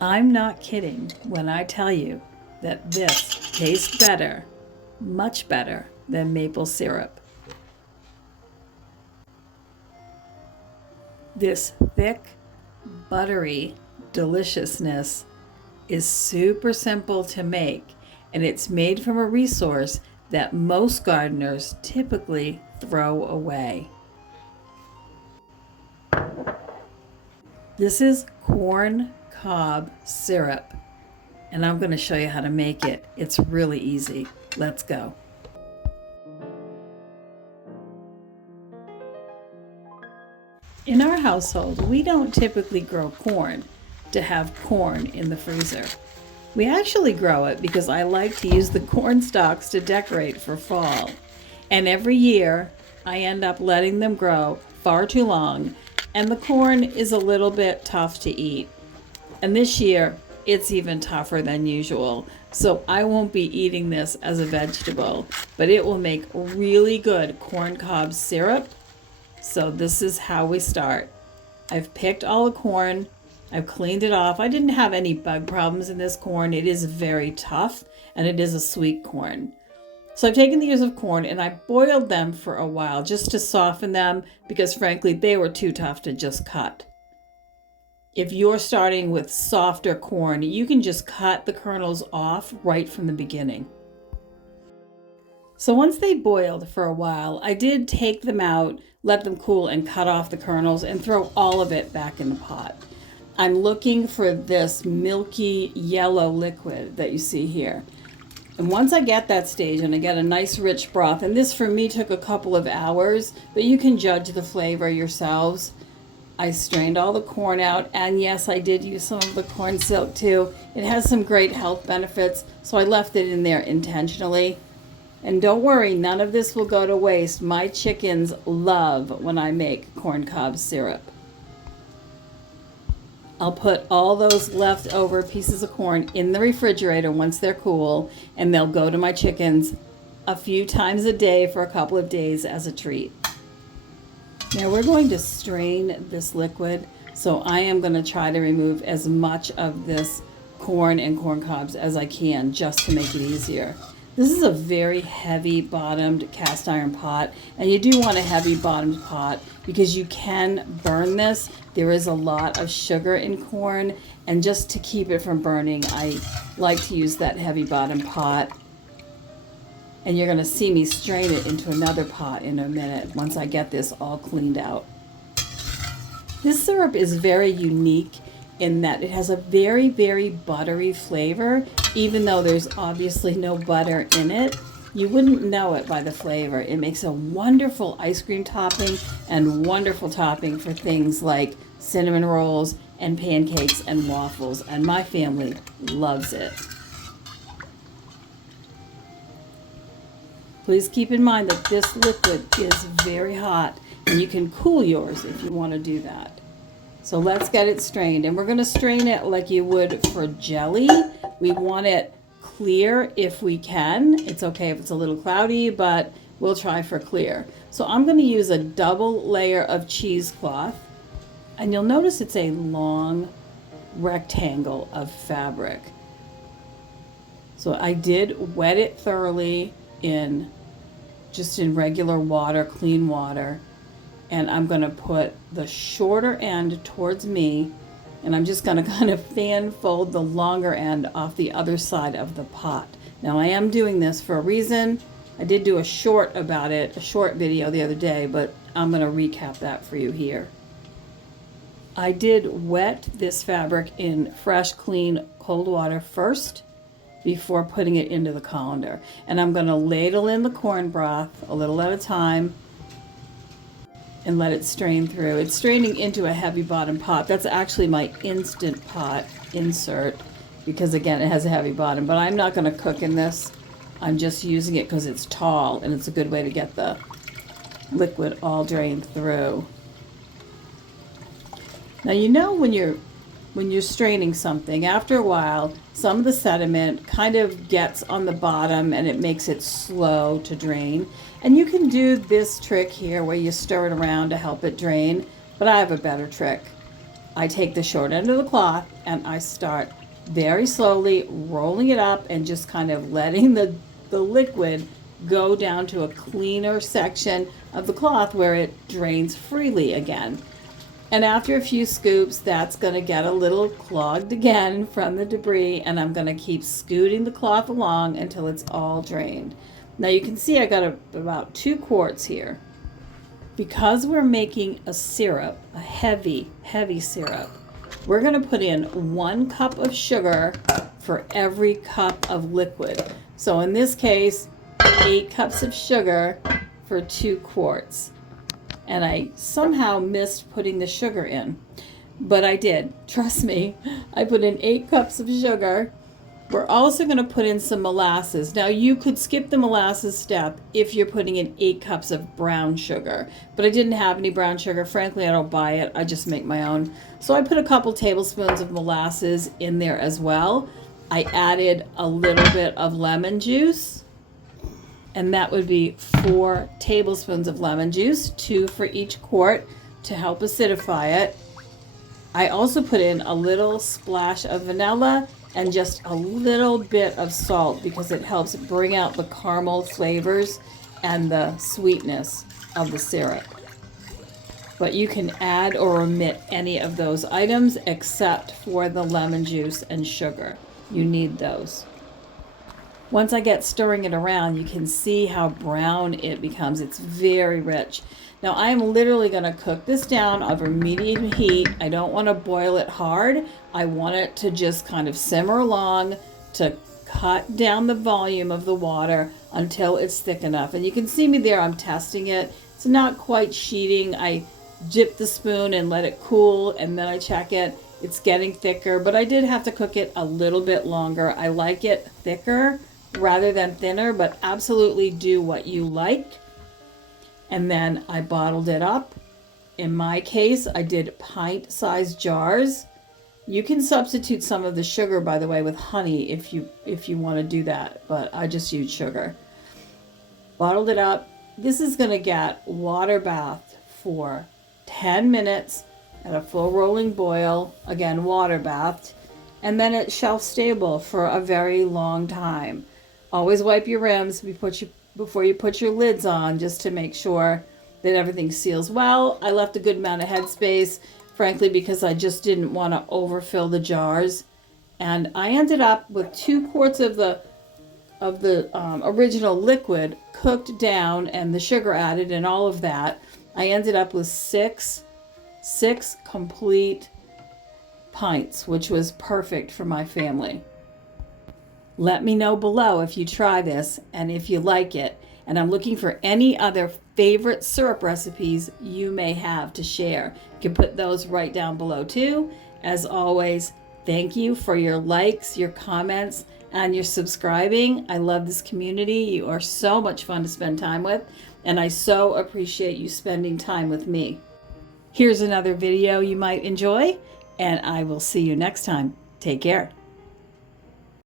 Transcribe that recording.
I'm not kidding when I tell you that this tastes better, much better than maple syrup. This thick, buttery deliciousness is super simple to make, and it's made from a resource that most gardeners typically throw away. This is corn cob syrup, and I'm going to show you how to make it. It's really easy. Let's go. In our household, we don't typically grow corn to have corn in the freezer. We actually grow it because I like to use the corn stalks to decorate for fall. And every year, I end up letting them grow far too long, and the corn is a little bit tough to eat. And this year, it's even tougher than usual. So I won't be eating this as a vegetable, but it will make really good corn cob syrup. So this is how we start. I've picked all the corn. I've cleaned it off. I didn't have any bug problems in this corn. It is very tough, and it is a sweet corn. So I've taken the ears of corn and I boiled them for a while just to soften them because frankly, they were too tough to just cut. If you're starting with softer corn, you can just cut the kernels off right from the beginning. So once they boiled for a while, I did take them out, let them cool, and cut off the kernels and throw all of it back in the pot. I'm looking for this milky yellow liquid that you see here. And once I get that stage and I get a nice rich broth, and this for me took a couple of hours, but you can judge the flavor yourselves. I strained all the corn out, and yes, I did use some of the corn silk too. It has some great health benefits, so I left it in there intentionally. And don't worry, none of this will go to waste. My chickens love when I make corn cob syrup. I'll put all those leftover pieces of corn in the refrigerator once they're cool, and they'll go to my chickens a few times a day for a couple of days as a treat. Now we're going to strain this liquid, so I am going to try to remove as much of this corn and corn cobs as I can just to make it easier. This is a very heavy bottomed cast iron pot, and you do want a heavy bottomed pot because you can burn this. There is a lot of sugar in corn, and just to keep it from burning, I like to use that heavy bottom pot. And you're going to see me strain it into another pot in a minute once I get this all cleaned out. This syrup is very unique in that it has a very, very buttery flavor. Even though there's obviously no butter in it, you wouldn't know it by the flavor. It makes a wonderful ice cream topping and wonderful topping for things like cinnamon rolls and pancakes and waffles, and my family loves it. Please keep in mind that this liquid is very hot, and you can cool yours if you want to do that. So let's get it strained, and we're going to strain it like you would for jelly. We want it clear if we can. It's okay if it's a little cloudy, but we'll try for clear. So I'm going to use a double layer of cheesecloth, and you'll notice it's a long rectangle of fabric. So I did wet it thoroughly in regular water, clean water. And I'm going to put the shorter end towards me, and I'm just going to kind of fan fold the longer end off the other side of the pot. Now I am doing this for a reason. I did do a short about it, a short video the other day, but I'm going to recap that for you here. I did wet this fabric in fresh, clean, cold water first before putting it into the colander. And I'm going to ladle in the corn broth a little at a time and let it strain through. It's straining into a heavy bottom pot. That's actually my Instant Pot insert because again, it has a heavy bottom, but I'm not going to cook in this. I'm just using it because it's tall and it's a good way to get the liquid all drained through. Now you know when you're straining something, after a while, some of the sediment kind of gets on the bottom and it makes it slow to drain. And you can do this trick here where you stir it around to help it drain, but I have a better trick. I take the short end of the cloth and I start very slowly rolling it up and just kind of letting the liquid go down to a cleaner section of the cloth where it drains freely again. And after a few scoops, that's going to get a little clogged again from the debris, and I'm going to keep scooting the cloth along until it's all drained. Now you can see I got about 2 quarts here. Because we're making a syrup, a heavy syrup, we're going to put in 1 cup of sugar for every cup of liquid. So in this case, 8 cups of sugar for 2 quarts. And I somehow missed putting the sugar in, but I did. Trust me, I put in 8 cups of sugar. We're also going to put in some molasses. Now you could skip the molasses step if you're putting in 8 cups of brown sugar, but I didn't have any brown sugar. Frankly, I don't buy it. I just make my own. So I put a couple tablespoons of molasses in there as well. I added a little bit of lemon juice, and that would be 4 tablespoons of lemon juice, 2 for each quart to help acidify it. I also put in a little splash of vanilla and just a little bit of salt because it helps bring out the caramel flavors and the sweetness of the syrup. But you can add or omit any of those items except for the lemon juice and sugar. You need those. Once I get stirring it around, you can see how brown it becomes. It's very rich. Now I am literally going to cook this down over medium heat. I don't want to boil it hard. I want it to just kind of simmer along to cut down the volume of the water until it's thick enough. And you can see me there, I'm testing it. It's not quite sheeting. I dip the spoon and let it cool, and then I check it. It's getting thicker, but I did have to cook it a little bit longer. I like it thicker rather than thinner, but absolutely do what you like. And then I bottled it up. In my case, I did pint-sized jars. You can substitute some of the sugar, by the way, with honey if you want to do that, but I just used sugar. Bottled it up. This is going to get water bathed for 10 minutes at a full rolling boil, again water bathed, and then it's shelf stable for a very long time. Always wipe your rims before you put your lids on, just to make sure that everything seals well. I left a good amount of headspace, frankly, because I just didn't want to overfill the jars. And I ended up with 2 quarts of the original liquid cooked down and the sugar added and all of that. I ended up with six complete pints, which was perfect for my family. Let me know below if you try this and if you like it. And I'm looking for any other favorite syrup recipes you may have to share. You can put those right down below too. As always, thank you for your likes, your comments, and your subscribing. I love this community. You are so much fun to spend time with, and I so appreciate you spending time with me. Here's another video you might enjoy, and I will see you next time. Take care.